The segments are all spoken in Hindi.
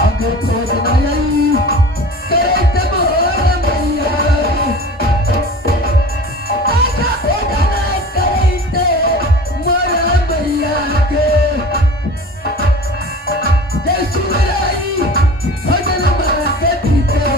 आगे खोज नहीं करे तब और मैया आगे खोज नहीं करे ते मोरा मैया के जैसी लड़ाई भजन मां के पीछे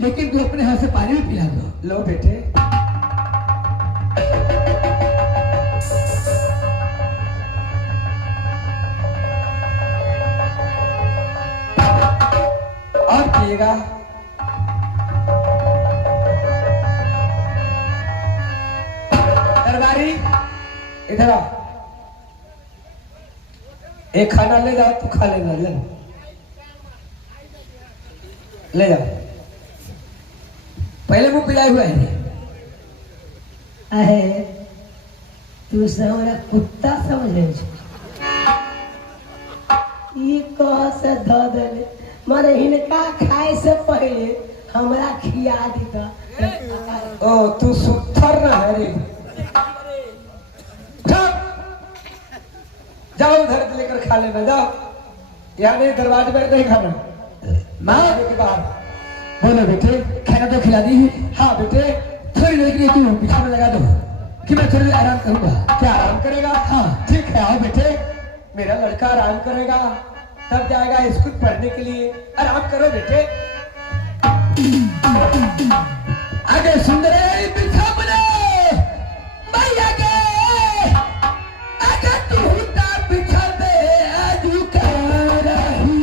लेकिन तू अपने हाथ से पानी भी पिला दो। लो बेटे। और पिएगा। दरबारी इधर आ। एक खाना ले जाओ, तू खा लेना। ले जाओ। पहले मुंह पिलाए हुआ है। अहे तू हमरा कुत्ता समझे ई कह से ध देले मारे हिनका खाए से पहले हमरा खिया दीता। ओ तू सुथर ना है रे। जाओ उधर लेकर खा लेना। जाओ। यहाँ नहीं, दरवाजे पर नहीं खाना। माँ के बाद बोलो बेटे, खाना तो खिला दी है। हाँ बेटे, थोड़ी देर के लिए तू बिछाना लगा दो कि मैं थोड़ी देर आराम करूंगा। क्या आराम करेगा? हाँ ठीक है, आओ बेटे। मेरा लड़का आराम करेगा, तब जाएगा स्कूल पढ़ने के लिए। आराम करो बेटे। आगे सुंदर बिछा बोले मैया के आगे तू बिछा दे आजू कर रही।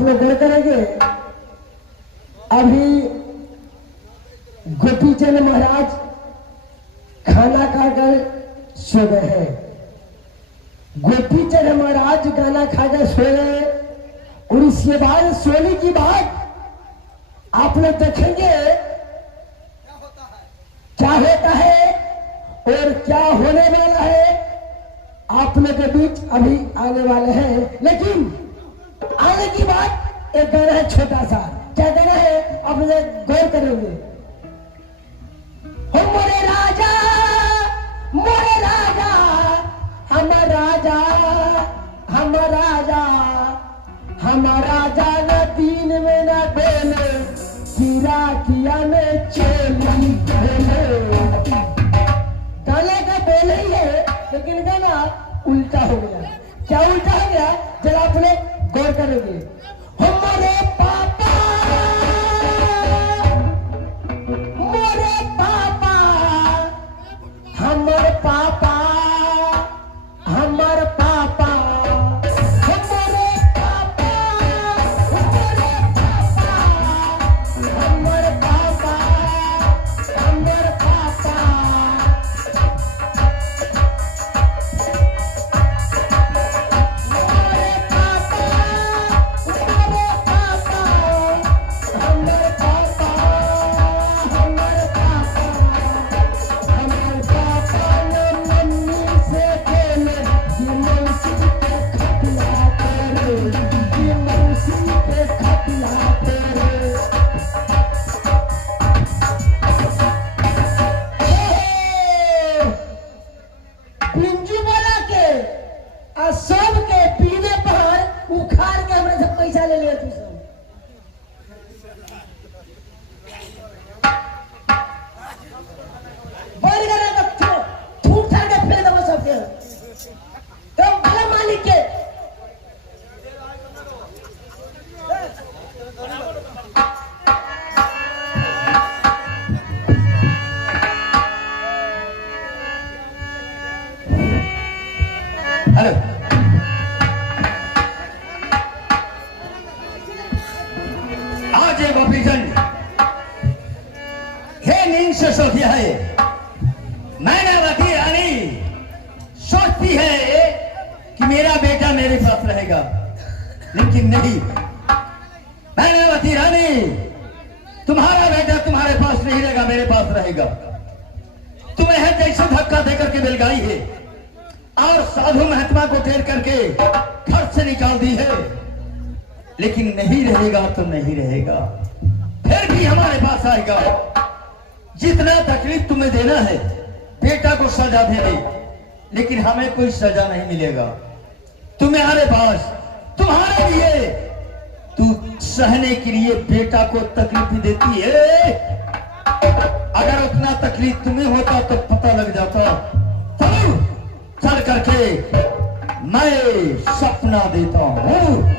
आप लोग गौर करेंगे अभी गोपीचंद महाराज खाना खाकर सो गए हैं। गोपीचंद महाराज खाना खाकर सो गए और इसके बाद सोने की बाद आप लोग देखेंगे क्या होता है और क्या होने वाला है आप लोग के बीच अभी आने वाले हैं। लेकिन आने की बात एक गाना है छोटा सा, क्या गाना है आप लोग गौर करेंगे। हो मोरे राजा हमारा राजा न दीन में न बोले कीरा किया में चोली बोले। गाने का बोले ही है लेकिन गाना उल्टा हो गया। क्या उल्टा हो गया जरा अपने गौर करेंगे। हमारे पापा हमारे पापा हमारे पापा हमारे पापा हमारे पापा हमारे पापा सब के पीने पर उखाड़ के हमरे से पैसा ले लिया तू सब। बंद कर दे ठूठ ठाड़ के फेंक दो सबके तो भला मालिक के हेलो आज ये गोपीचंद हे नींद से सो गया है। मैनावती रानी सोचती है कि मेरा बेटा मेरे पास रहेगा, लेकिन नहीं। मैनावती रानी तुम्हारा बेटा तुम्हारे पास नहीं रहेगा, मेरे पास रहेगा। तुम्हें जैसे धक्का देकर के बेलगाई है और साधु महात्मा को टेर करके घर से निकाल दी है, लेकिन नहीं रहेगा तो नहीं रहेगा, फिर भी हमारे पास आएगा। जितना तकलीफ तुम्हें देना है बेटा को सजा दे दे, लेकिन हमें कोई सजा नहीं मिलेगा। तुम्हारे पास तुम्हारे लिए तू सहने के लिए बेटा को तकलीफ भी देती है। अगर उतना तकलीफ तुम्हें होता तो पता लग जाता। चल करके मैं सपना देता हूं।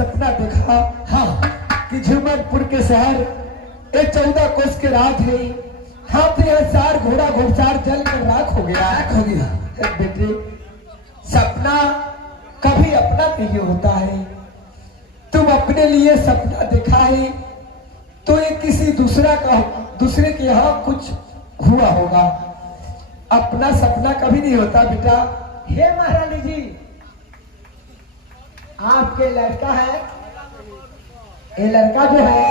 सपना देखा हाँ कि झुमरपुर के शहर एक 14 कोस के रात है, हाथी हजार घोड़ा घुड़सार जल कर राख हो गया। बेटे सपना कभी अपना नहीं होता है, तुम अपने लिए सपना देखा है तो ये किसी दूसरे के यहाँ कुछ हुआ होगा, अपना सपना कभी नहीं होता बेटा। हे महारानी जी, आपके लड़का है, ये लड़का जो है।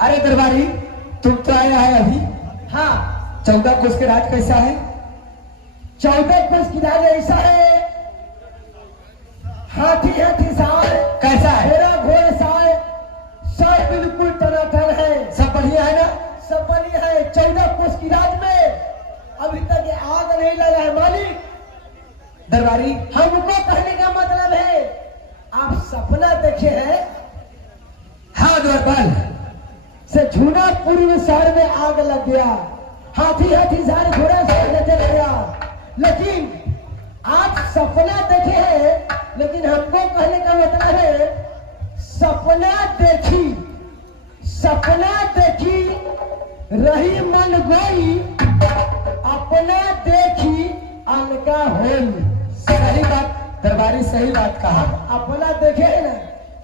अरे दरबारी तुम तो आया है अभी। हाँ 14 कोस के राज कैसा है? 14 कोस की राज ऐसा है, हाथी साल कैसा है? घोड़ा साल सब बिल्कुल टनाटन है, सब बढ़िया है ना? सब बढ़िया है। 14 कोस की राज में अभी तक आग नहीं लगा है मालिक। दरबारी हमको कहने का मतलब है आप सपना देखे हैं? हाँ द्वारपाल से झूनापुर में शहर में आग लग गया, हाथी सारे घोड़ा सारे नजर गया, लेकिन आप सपना देखे हैं। लेकिन हमको कहने का मतलब है सपना देखी रही मन गोई, अपना देखी अलगा होई। सही बात दरबारी, सही बात कहा। अपना देखे है ना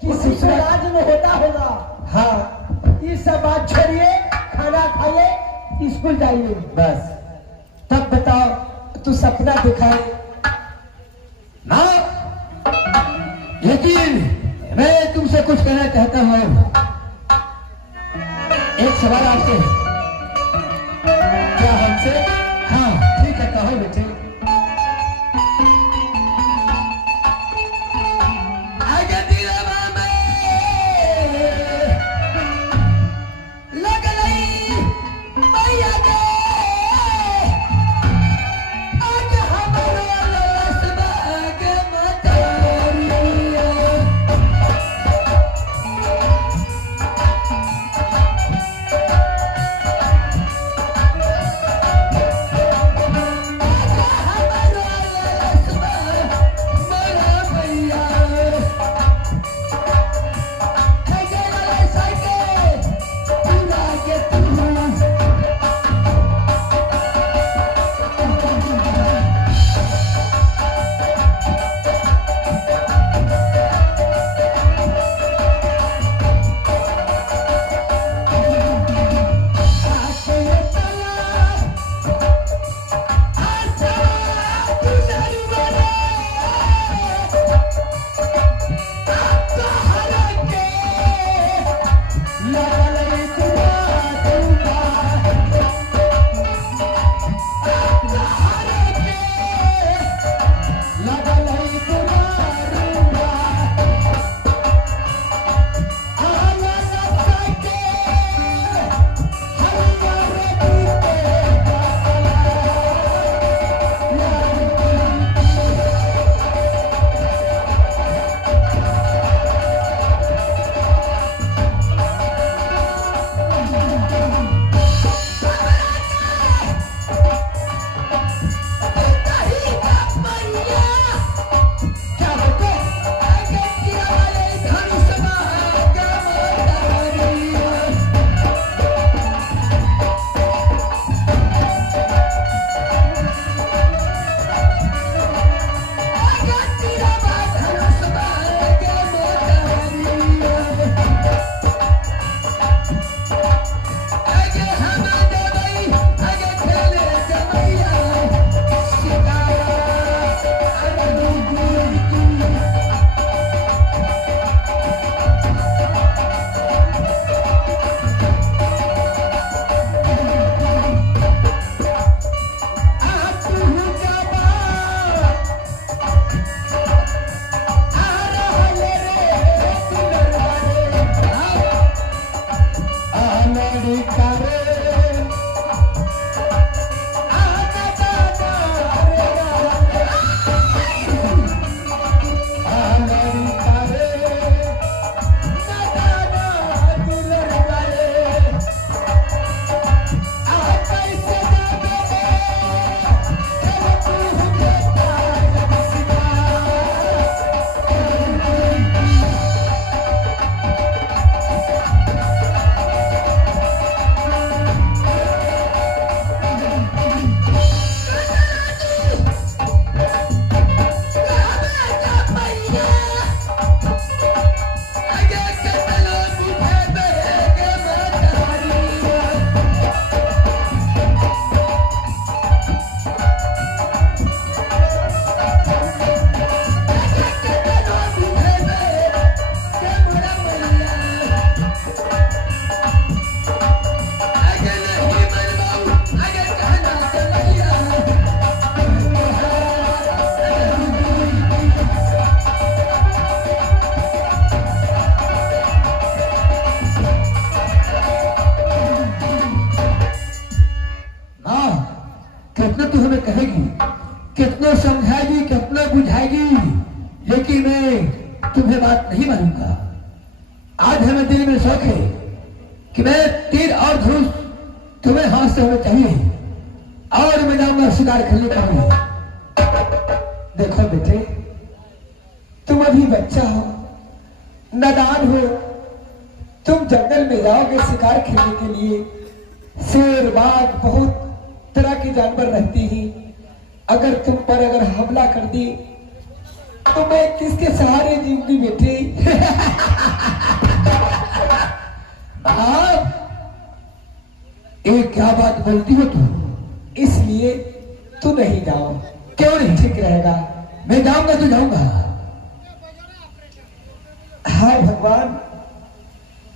किसी के राज्य में होता होगा। हाँ ये सब बात छोड़िए, खाना खाइए, स्कूल जाइए बस। तब बताओ तू सपना दिखाए ना, लेकिन मैं तुमसे कुछ कहना चाहता हूँ। एक सवाल आपसे, क्या हमसे? हाँ ठीक है कहो बेटे। हमें कहेगी, कितना समझाएगी, कितना बुझाएगी, लेकिन मैं तुम्हें बात नहीं मानूंगा। आज हमें दिल में शौक है कि मैं तीर और धनुष तुम्हें हाथ से होना चाहिए और मैं जाऊंगा शिकार खेलने का लिए। देखो बेटे, तुम अभी बच्चा हो, नादान हो, तुम जंगल में जाओगे शिकार खेलने के लिए। शेर, बाघ, बहुत तरह के जानवर रहती ही, अगर तुम पर अगर हमला कर दी तो मैं किसके सहारे जीऊंगी बेटे? आप ये क्या बात बोलती हो तुम? इसलिए तू नहीं जाओ। क्यों नहीं? ठीक रहेगा, मैं जाऊंगा तो जाऊंगा। हाय भगवान,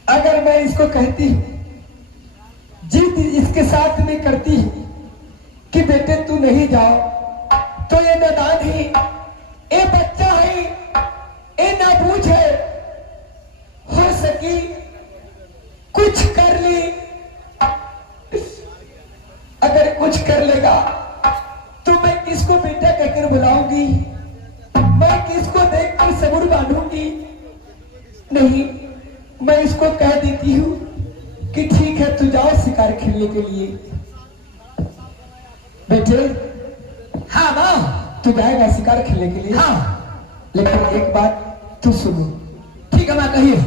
अगर मैं इसको कहती जिद इसके साथ में करती कि बेटे तू नहीं जाओ, तो ये नादान ही, ये बच्चा है, ये नाबूझ है, हो सकी कुछ कर ली। अगर कुछ कर लेगा तो मैं किसको बेटा कहकर बुलाऊंगी? मैं किसको देखकर सबूर बांधूंगी? नहीं, मैं इसको कह देती हूँ कि ठीक है, तू जाओ शिकार खेलने के लिए। बेटे, हाँ माँ, तू जाएगा शिकार खेलने के लिए? हाँ, लेकिन एक बात तू सुनो। ठीक है माँ, कहिए।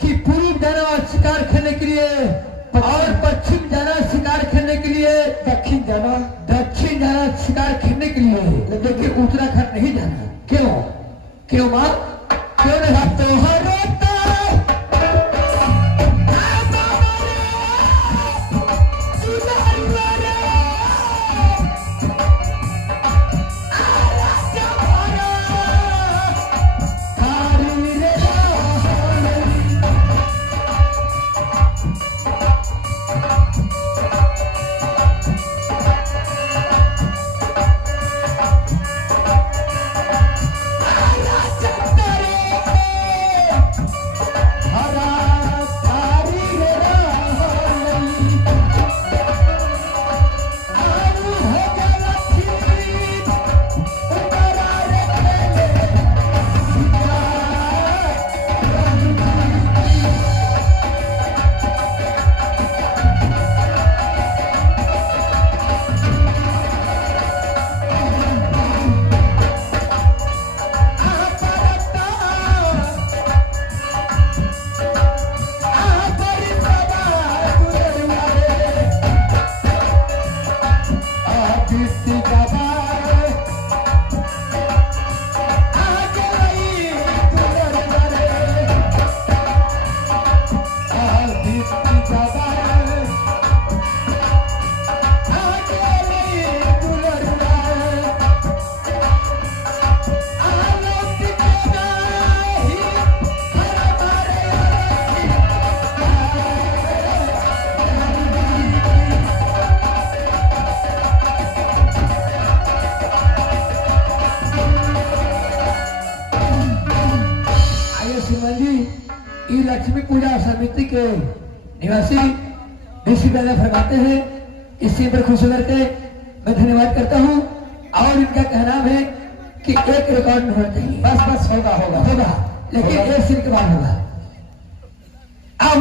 कि पूर्व जाना शिकार खेलने के लिए और पश्चिम जाना शिकार खेलने के लिए, दक्षिण जाना शिकार खेलने के लिए, लेकिन उत्तराखंड नहीं जाना। क्यों? क्यों माँ? क्यों नहीं? तो ये लक्ष्मी पूजा समिति के निवासी ऋषि दादा फरमाते हैं। इसी पर खुश होकर के मैं धन्यवाद करता हूँ। और इनका कहना है कि एक रिकॉर्ड होना चाहिए। बस होगा होगा लेकिन एक सीन के बाद होगा। अब